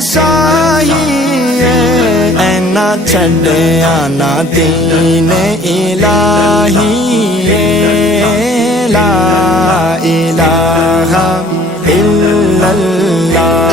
شاہی اے نہ چھڈیا نہ دین الہی لا الہ الا اللہ